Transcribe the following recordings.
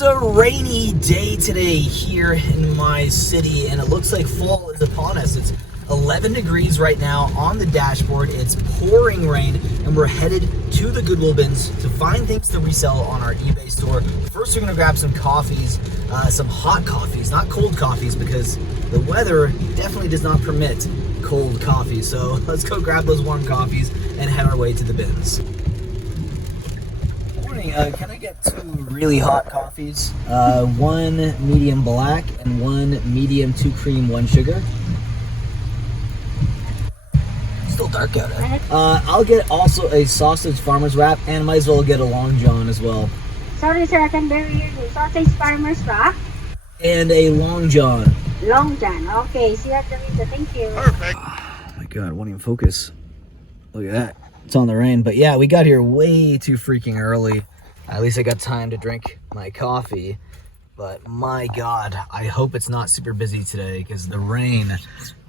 It's a rainy day today here in my city, and it looks like fall is upon us. It's 11 degrees right now on the dashboard. It's pouring rain, and we're headed to the Goodwill bins to find things to resell on our eBay store. First, we're gonna grab some coffees, some hot coffees, not cold coffees, because the weather definitely does not permit cold coffee. So let's go grab those warm coffees and head our way to the bins. Can I get two really hot coffees? One medium black and one medium 2 cream 1 sugar. Still dark out. I'll get also a sausage farmer's wrap, and might as well get a Long John as well. Sorry sir, I can barely hear you. Sausage farmer's wrap? And a Long John. Long John. Okay, see you at the pizza. Thank you. Perfect. Oh my god, it won't even focus. Look at that. It's on the rain. But yeah, we got here way too freaking early. At least I got time to drink my coffee. But my god, I hope it's not super busy today, because the rain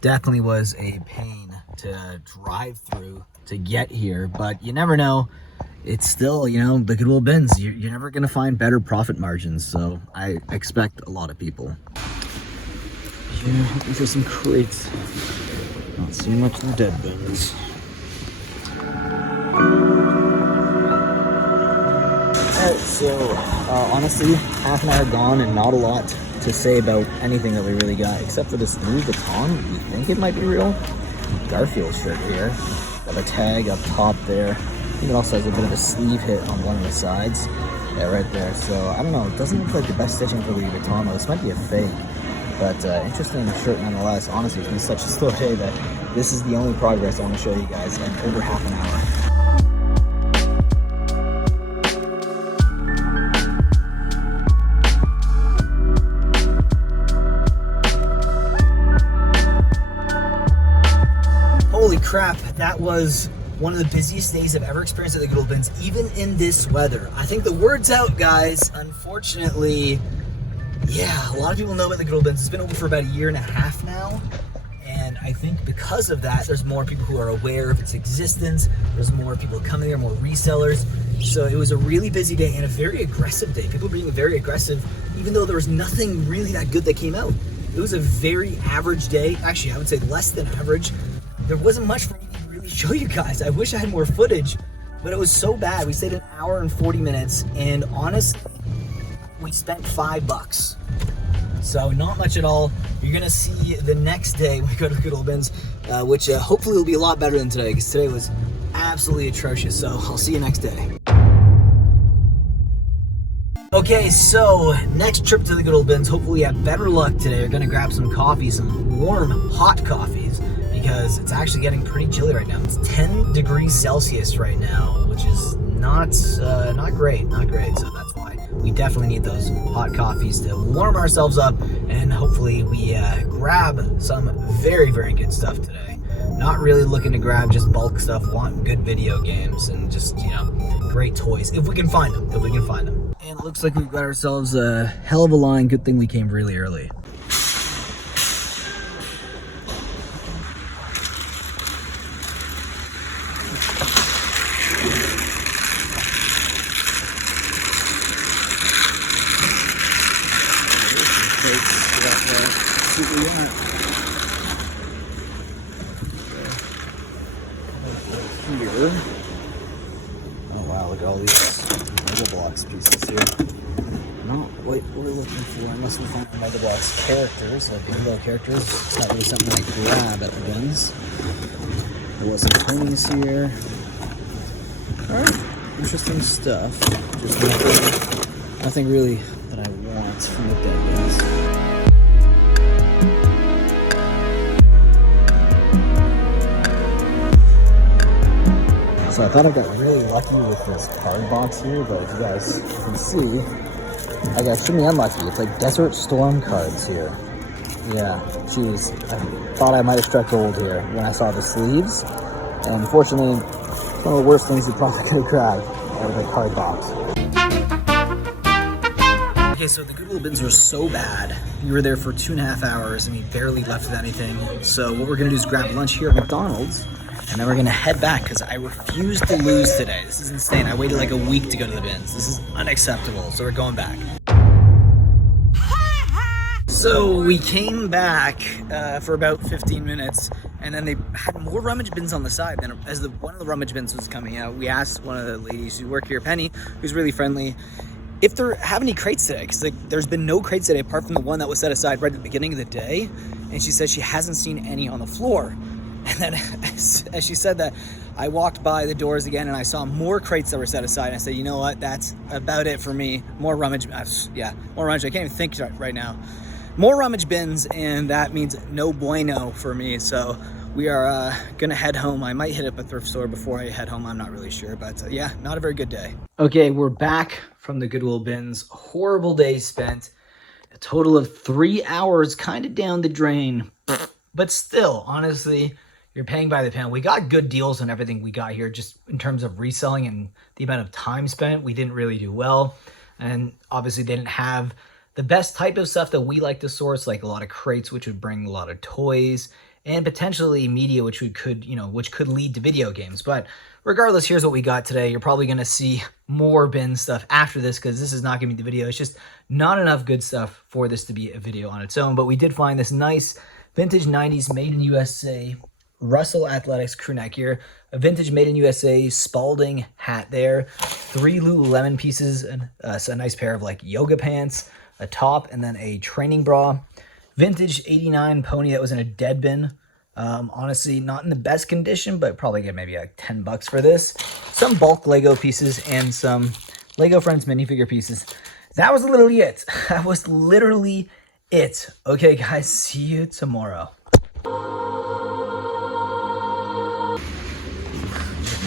definitely was a pain to drive through to get here. But you never know. It's still, you know, the Goodwill bins. You're never going to find better profit margins. So I expect a lot of people. Here, looking for some crates. Not seeing much in the dead bins. So honestly, half an hour gone and not a lot to say about anything that we really got, except for this Louis Vuitton. You think it might be real? Garfield shirt here. Got a tag up top there. I think it also has a bit of a sleeve hit on one of the sides. Yeah, right there. So I don't know. It doesn't look like the best stitching for Louis Vuitton. This might be a fake, but interesting shirt nonetheless. Honestly, it's been such a slow day that this is the only progress I want to show you guys in over half an hour. Holy crap, that was one of the busiest days I've ever experienced at the Goodwill bins, even in this weather. I think the word's out, guys. Unfortunately, yeah, a lot of people know about the Goodwill bins. It's been open for about 1.5 years now. And I think because of that, there's more people who are aware of its existence. There's more people coming there, more resellers. So it was a really busy day and a very aggressive day. People being very aggressive, even though there was nothing really that good that came out. It was a very average day. Actually, I would say less than average. There wasn't much for me to really show you guys. I wish I had more footage, but it was so bad. We stayed 1 hour and 40 minutes, and honestly, we spent $5. So not much at all. You're gonna see the next day when we go to the Goodwill bins, which hopefully will be a lot better than today, because today was absolutely atrocious. So I'll see you next day. Okay, so next trip to the Goodwill bins, hopefully we have better luck today. We're gonna grab some coffee, some warm, hot coffees, because it's actually getting pretty chilly right now. It's 10 degrees Celsius right now, which is not great, So that's why we definitely need those hot coffees to warm ourselves up, and hopefully we grab some very, very good stuff today. Not really looking to grab just bulk stuff, want good video games and just, you know, great toys, if we can find them, And it looks like we've got ourselves a hell of a line. Good thing we came really early. Here. Oh wow, look at all these Lego Blocks pieces here. Not what we're looking for unless we find Lego Blocks characters, like Lego characters. It's not really something I grab at the bins. There was some ponies here. Alright, interesting stuff. Just nothing really that I want from the dead bins. So I thought I got really lucky with this card box here, but as you guys can see, I got extremely unlucky. It's like Desert Storm cards here. Yeah, geez, I thought I might have struck gold here when I saw the sleeves. And unfortunately, it's one of the worst things you probably could have grabbed out of a card box. Okay, so the Goodwill bins were so bad. We were there for 2.5 hours and we barely left with anything. So what we're gonna do is grab lunch here at McDonald's, and then we're gonna head back because I refuse to lose today. This is insane. I waited like a week to go to the bins. This is unacceptable, so we're going back. So we came back for about 15 minutes, and then they had more rummage bins on the side. Then as one of the rummage bins was coming out, we asked one of the ladies who work here, Penny, who's really friendly, if there have any crates today, because there's been no crates today apart from the one that was set aside right at the beginning of the day, and she says she hasn't seen any on the floor. And then as she said that, I walked by the doors again and I saw more crates that were set aside, and I said, you know what, that's about it for me. More rummage, more rummage. I can't even think right now. More rummage bins, and that means no bueno for me. So we are gonna head home. I might hit up a thrift store before I head home. I'm not really sure, but yeah, not a very good day. Okay, we're back from the Goodwill bins. Horrible day spent. A total of 3 hours, kind of down the drain. But still, honestly, you're paying by the pound. We got good deals on everything we got here, just in terms of reselling and the amount of time spent. We didn't really do well. And obviously they didn't have the best type of stuff that we like to source, like a lot of crates, which would bring a lot of toys, and potentially media, which could lead to video games. But regardless, here's what we got today. You're probably going to see more bin stuff after this, because this is not going to be the video. It's just not enough good stuff for this to be a video on its own. But we did find this nice vintage 90s made in USA Russell Athletics crew neck here, a vintage made in USA Spalding hat there, 3 Lululemon pieces, and a nice pair of like yoga pants, a top, and then a training bra. Vintage 89 pony that was in a dead bin. Honestly, not in the best condition, but probably get maybe like $10 for this. Some bulk Lego pieces and some Lego Friends minifigure pieces. That was literally it. That was literally it. Okay, guys, see you tomorrow.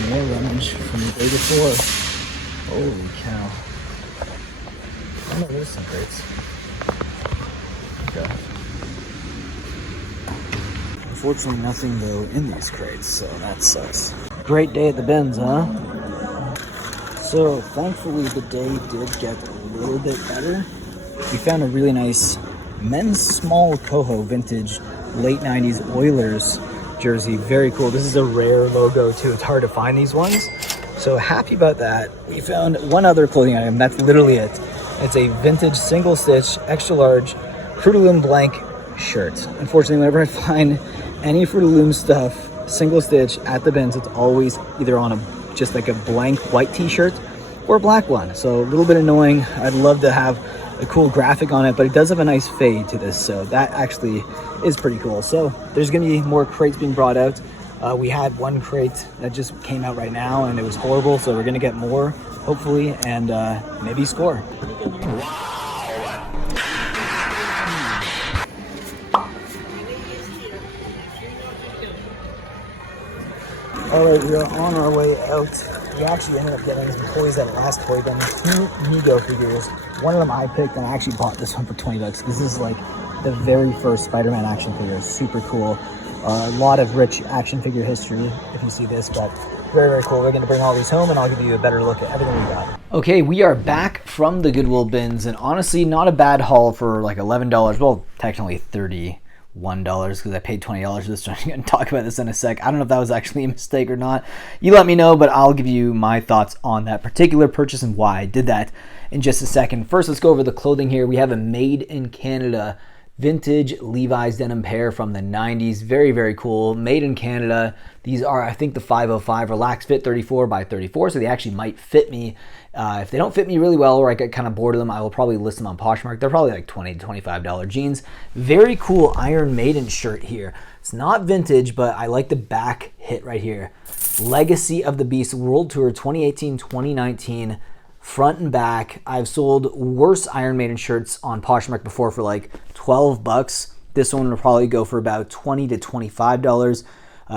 More rummage from the day before. Holy cow. I know there's some crates. Okay. Unfortunately, nothing though in these crates, so that sucks. Great day at the bins, huh? So, thankfully, the day did get a little bit better. We found a really nice men's small Coho vintage late 90s Oilers jersey. Very cool. This is a rare logo too. It's hard to find these ones. So happy about that. We found one other clothing item. That's literally it. It's a vintage single stitch, extra large Fruit of the Loom blank shirt. Unfortunately, whenever I find any Fruit of the Loom stuff, single stitch at the bins, it's always either on just like a blank white t-shirt or a black one. So a little bit annoying. I'd love to have a cool graphic on it, but it does have a nice fade to this, so that actually is pretty cool. So there's gonna be more crates being brought out. We had one crate that just came out right now and it was horrible, so we're gonna get more hopefully, and maybe score. Alright, we are on our way out. We actually ended up getting some toys at last toy gun, 2 Mego figures. One of them I picked, and I actually bought this one for $20. This is like the very first Spider-Man action figure. Super cool. A lot of rich action figure history, if you see this, but very, very cool. We're going to bring all these home, and I'll give you a better look at everything we got. Okay, we are back from the Goodwill bins, and honestly, not a bad haul for like $11. Well, technically $31 because I paid $20 for this. So I'm going to talk about this in a sec. I don't know if that was actually a mistake or not. You let me know, but I'll give you my thoughts on that particular purchase and why I did that in just a second. First, let's go over the clothing here. We have a made in Canada vintage Levi's denim pair from the 90s. Very, very cool. Made in Canada. These are, I think, the 505 Relax Fit 34 by 34, so they actually might fit me. If they don't fit me really well or I get kind of bored of them, I will probably list them on Poshmark. They're probably like $20 to $25 jeans. Very cool Iron Maiden shirt here. It's not vintage, but I like the back hit right here. Legacy of the Beast World Tour 2018-2019. Front and back. I've sold worse Iron Maiden shirts on Poshmark before for like $12. This one will probably go for about $20 to $25.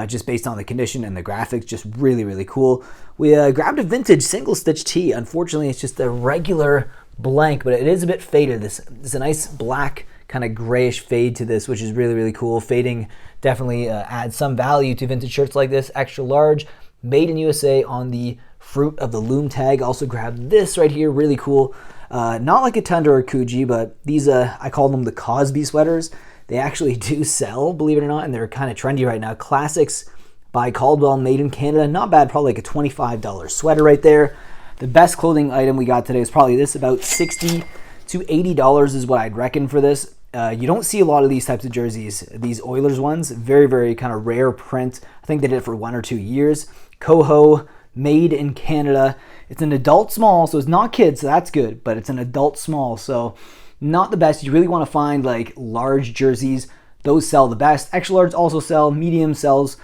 Just based on the condition and the graphics, just really, really cool. We grabbed a vintage single stitch tee. Unfortunately, it's just a regular blank, but it is a bit faded. This is a nice black kind of grayish fade to this, which is really, really cool. Fading definitely adds some value to vintage shirts like this. Extra large, made in USA on the Fruit of the Loom tag. Also grabbed this right here, really cool. Not like a Tundra or Kuji, but these, I call them the Cosby sweaters. They actually do sell, believe it or not, and they're kind of trendy right now. Classics by Caldwell, made in Canada. Not bad, probably like a $25 sweater right there. The best clothing item we got today is probably this, about $60 to $80 is what I'd reckon for this. You don't see a lot of these types of jerseys. These Oilers ones, very, very kind of rare print. I think they did it for 1 or 2 years. Coho, made in Canada. It's an adult small, so it's not kids, so that's good, but it's an adult small, so not the best. You really want to find like large jerseys. Those sell the best. Extra large also sell. Medium sells.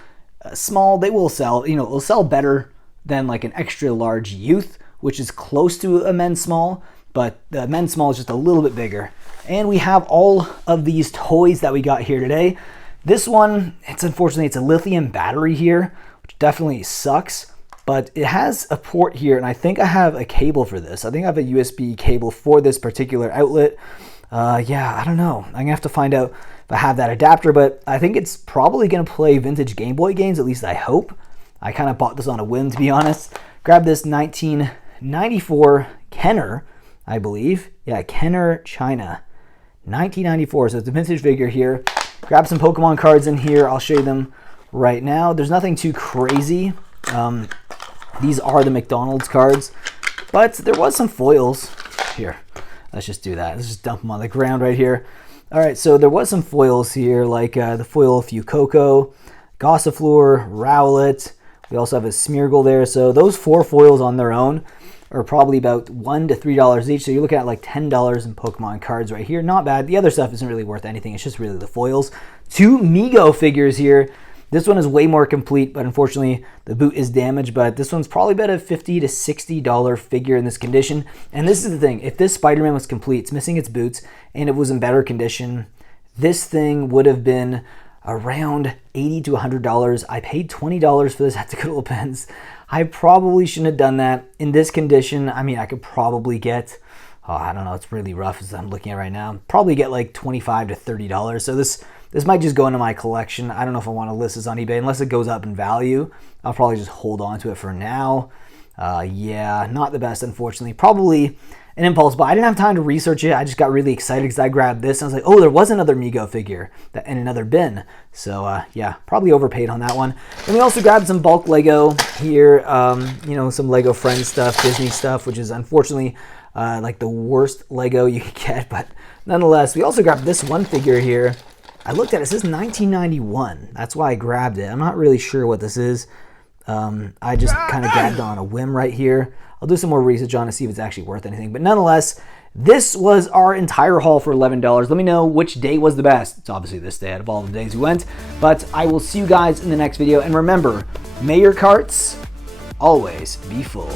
Small, they will sell. You know, it'll sell better than like an extra large youth, which is close to a men's small, but the men's small is just a little bit bigger. And we have all of these toys that we got here today. This one, unfortunately, it's a lithium battery here, which definitely sucks, but it has a port here, and I think I have a cable for this. I think I have a USB cable for this particular outlet. Yeah, I don't know. I'm gonna have to find out if I have that adapter, but I think it's probably gonna play vintage Game Boy games, at least I hope. I kind of bought this on a whim, to be honest. Grab this 1994 Kenner, I believe. Yeah, Kenner China. 1994, so it's a vintage figure here. Grab some Pokemon cards in here. I'll show you them right now. There's nothing too crazy. These are the McDonald's cards, but there was some foils. Here, let's just do that. Let's just dump them on the ground right here. All right, so there was some foils here, like the foil Fuecoco, Gossifleur, Rowlet. We also have a Smeargle there. So those 4 foils on their own are probably about $1 to $3 each. So you're looking at like $10 in Pokemon cards right here. Not bad. The other stuff isn't really worth anything. It's just really the foils. 2 Mego figures here. This one is way more complete, but unfortunately the boot is damaged. But this one's probably about a $50 to $60 figure in this condition. And this is the thing. If this Spider-Man was complete, it's missing its boots, and it was in better condition, this thing would have been around $80 to $100. I paid $20 for this at the Good Old Pens. I probably shouldn't have done that. In this condition, I mean, I could probably get, I don't know, it's really rough as I'm looking at right now. Probably get like $25 to $30. So this might just go into my collection. I don't know if I want to list this on eBay. Unless it goes up in value, I'll probably just hold on to it for now. Yeah, not the best, unfortunately. Probably an impulse, but I didn't have time to research it. I just got really excited because I grabbed this and I was like, oh, there was another Mego figure in another bin. So yeah, probably overpaid on that one. And we also grabbed some bulk Lego here, you know, some Lego Friends stuff, Disney stuff, which is unfortunately like the worst Lego you can get. But nonetheless, we also grabbed this one figure here. I looked at it, it says 1991. That's why I grabbed it. I'm not really sure what this is. I just kind of grabbed it on a whim right here. I'll do some more research on it to see if it's actually worth anything. But nonetheless, this was our entire haul for $11. Let me know which day was the best. It's obviously this day out of all the days we went. But I will see you guys in the next video. And remember, may your carts always be full.